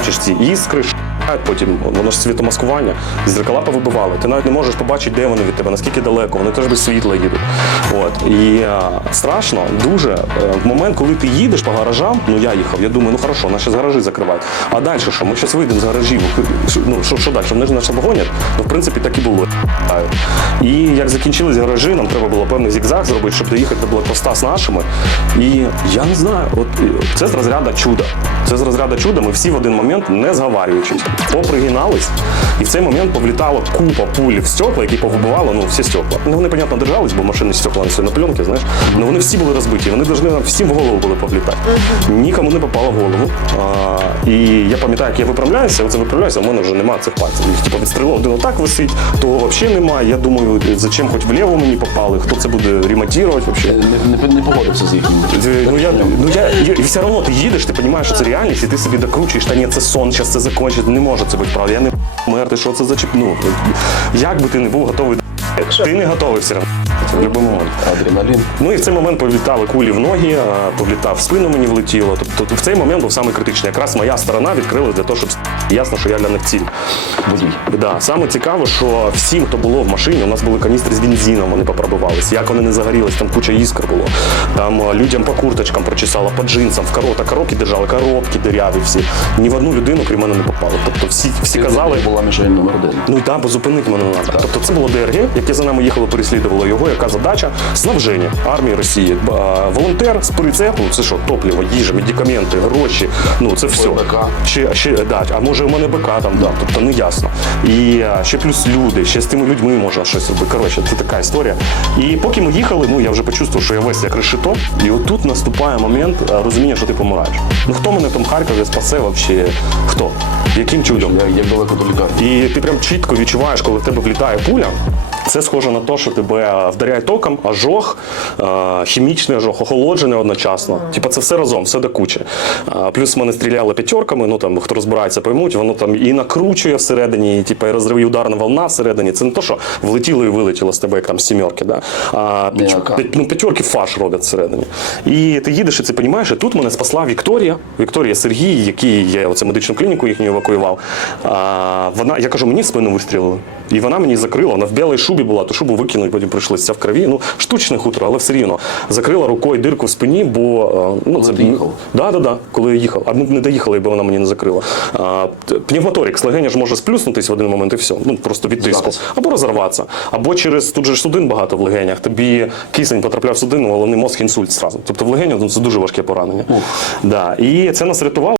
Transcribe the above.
бачиш ці іскри, потім воно ж світомаскування, зеркала повибивали. Ти навіть не можеш побачити, де вони від тебе, наскільки далеко, вони теж без світла їдуть. От. І а, страшно, дуже. Е, В момент, коли ти їдеш по гаражам, ну я їхав, я думаю, ну хорошо, наші гаражі закривають. А далі що? Ми зараз вийдемо з гаражів. Ну що, що далі? Вони ж нас обгонять? Ну, в принципі, так і було. І як закінчились гаражі, нам треба було певний зігзаг зробити, щоб доїхати до блокпоста з нашими. І я не знаю, от е, це з розряду чуда. Це з розряду чуда. Ми всі в один момент, не зговарюючись, попригинались, і в цей момент повлітала купа пуль в стекла, які повибивали ну, всі стекла. Ну, вони, понятно, держались, бо машини стекла не на пленки, знаєш. Ну вони всі були розбиті. Вони повинні нам всім в голову були повлітати. Нікому не попало в голову. А, і я пам'ятаю, як я виправляюся, оце виправляюся, у мене вже немає цих пальців. Їх, Типу відстрілив один отак висить, того взагалі немає. Я думаю, зачем хоч вліво мені попали, хто це буде ремонтувати взагалі. Не, не, не погодився з їхнім. Ну я, ну я, і, і все одно ти їдеш, ти розумієш, що це реальність, і ти собі докручуєш, та ні, це сон, зараз це закінчиться, не може це бути правда. Я не мер, ти що це за чіп- Ну, як би ти не був готовий до ти не готовий все одно в будь-який момент. Адреналін. Ну і в цей момент повлітали кулі в ноги, повлітав в спину мені влетіло. Тобто в цей момент був саме критичний. Якраз моя сторона відкрилась для того, щоб ясно, що я для них ціль. Водій. Да, саме цікаво, що всім, хто було в машині, у нас були каністри з бензином, вони попробувались. Як вони не загорілись, там куча іскр було. Там людям по курточкам прочесало, по джинсам, в коробки, коробки держали, коробки диряві всі. Ні в одну людину, крім мене, не попало. Тобто всі, всі казали. була мішень номер один. Ну і там, бо зупинити мене не треба. Тобто це було ДРГ, яке за нами їхало, переслідувало його. Яка задача? Снабження армії Росії. Волонтер з прицепу, це що, топливо, їжа, медикаменти, гроші. Ну це все. БК. Ще, ще да, а може у мене БК там, да, тобто не ясно. І ще плюс люди, ще з тими людьми можна щось робити. Коротше, це така історія. І поки ми їхали, ну я вже почувствував, що я весь як решето. І отут наступає момент розуміння, що ти помираєш. Ну хто мене там Харкові спасе взагалі? Хто? Яким чудом? Як, як далеко до лікарні. І ти прям чітко відчуваєш, коли в тебе влітає пуля. Це схоже на те, що тебе вдаряє током, ожог, е, хімічний ожог, охолоджений одночасно. Типа це все разом, все до кучі. Е, Плюс мене стріляли п'ятерками, ну там хто розбирається, поймуть, воно там і накручує всередині, і, типа, і розрив, і ударна волна всередині. Це не то, що влетіло і вилетіло з тебе, як там сімерки. Да? А ну, п'ятерки фарш роблять всередині. І ти їдеш і це розумієш, і тут мене спасла Вікторія, Вікторія Сергій, який я оце медичну клініку їхню евакуював. А, вона, я кажу, мені в спину вистрілили. І вона мені закрила, вона в білій шубі була, ту шубу викинуть, потім прийшлося вся в крові. Ну, штучне хутро, але все рівно. Закрила рукою дирку в спині, бо е, ну, це ти їхав? Да, да, да, коли я їхав. А ми б не доїхали, якби вона мені не закрила. А, т- пневмоторикс, легеня ж може сплюснутись в один момент і все. Ну просто від тиску. Або розірватися. Або через тут же ж судин багато в легенях. Тобі кисень потрапляв в судину, головний мозк інсульт зразу. Тобто в легеню ну, це дуже важке поранення. Да. І це нас рятувало.